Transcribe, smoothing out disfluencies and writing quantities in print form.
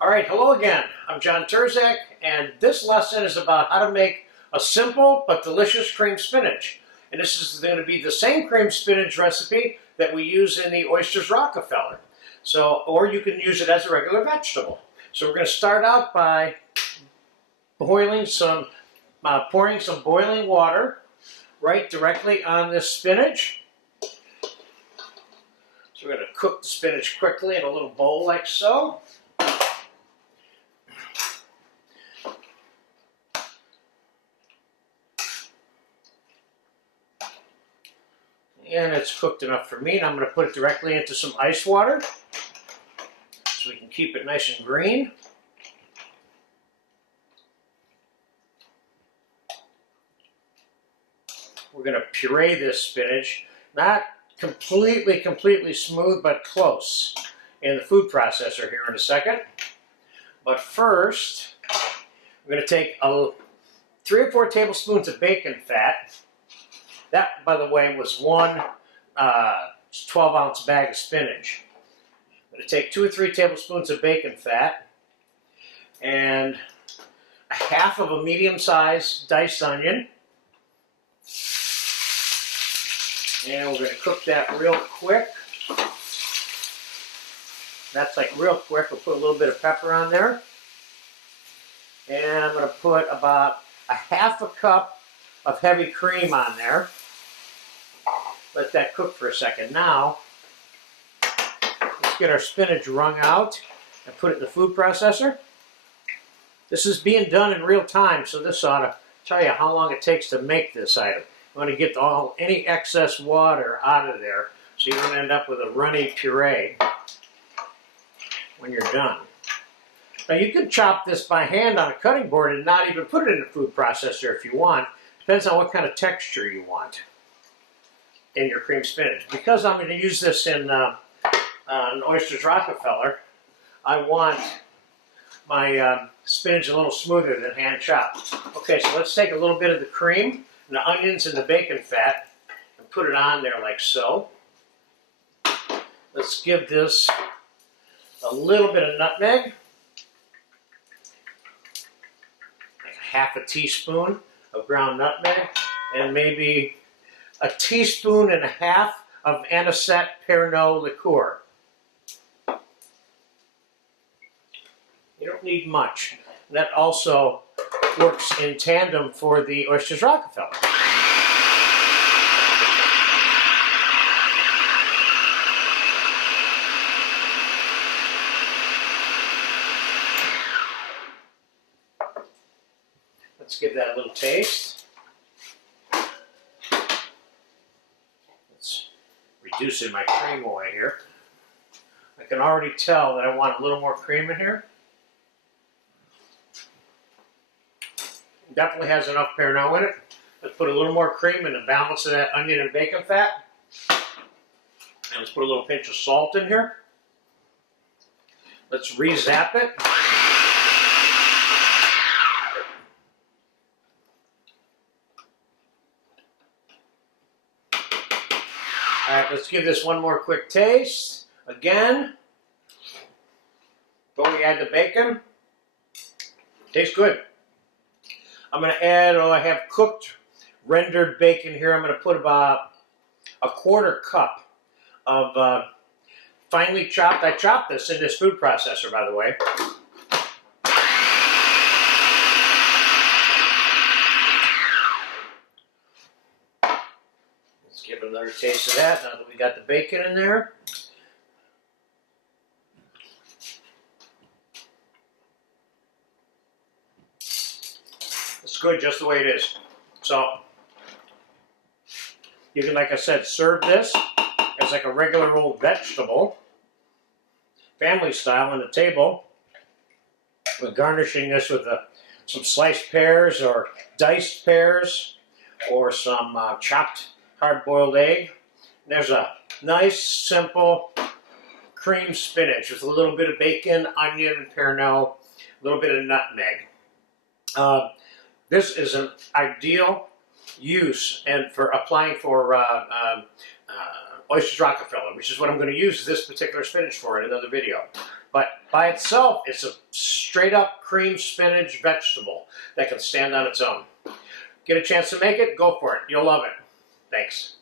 All right, hello again. I'm John Turzak, and this lesson is about how to make a simple but delicious cream spinach. And this is going to be the same cream spinach recipe that we use in the Oysters Rockefeller. Or you can use it as a regular vegetable. So we're going to start out by pouring some boiling water right directly on this spinach. So we're going to cook the spinach quickly in a little bowl like so. And it's cooked enough for me. And I'm going to put it directly into some ice water so we can keep it nice and green. We're going to puree this spinach, not completely smooth, but close, in the food processor here in a second. But first, we're going to take 3 or 4 tablespoons of bacon fat. That, by the way, was one 12-ounce bag of spinach. I'm going to take 2 or 3 tablespoons of bacon fat and a half of a medium-sized diced onion. And we're going to cook that real quick. That's like real quick. We'll put a little bit of pepper on there. And I'm going to put about a half a cup of heavy cream on there. Let that cook for a second. Now, let's get our spinach wrung out and put it in the food processor. This is being done in real time, so this ought to tell you how long it takes to make this item. You want to get any excess water out of there so you don't end up with a runny puree when you're done. Now you could chop this by hand on a cutting board and not even put it in the food processor if you want. Depends on what kind of texture you want in your cream spinach. Because I'm going to use this in an Oysters Rockefeller, I want my spinach a little smoother than hand chopped. Okay, so let's take a little bit of the cream and the onions and the bacon fat and put it on there like so. Let's give this a little bit of nutmeg, like half a teaspoon of ground nutmeg, and maybe a teaspoon and a half of anisette Pernod liqueur. You don't need much. That also works in tandem for the Oysters Rockefeller. Let's give that a little taste. Let's reduce in my cream away here. I can already tell that I want a little more cream in here. Definitely has enough Pernod in it. Let's put a little more cream in the balance of that onion and bacon fat. And let's put a little pinch of salt in here. Let's re-zap it. Alright, let's give this one more quick taste. Again. Before we add the bacon. Tastes good. I'm going to add, I have cooked rendered bacon here. I'm going to put about a 1/4 cup of finely chopped. I chopped this in this food processor, by the way. Let's give it another taste of that now that we got the bacon in there. It's good just the way it is. So, you can, like I said, serve this as like a regular old vegetable, family style on the table. We're garnishing this with some sliced pears or diced pears or some chopped hard-boiled egg. And there's a nice, simple cream spinach with a little bit of bacon, onion, Pernod, a little bit of nutmeg. This is an ideal use and for applying for Oysters Rockefeller, which is what I'm going to use this particular spinach for in another video. But by itself, it's a straight up cream spinach vegetable that can stand on its own. Get a chance to make it, go for it. You'll love it. Thanks.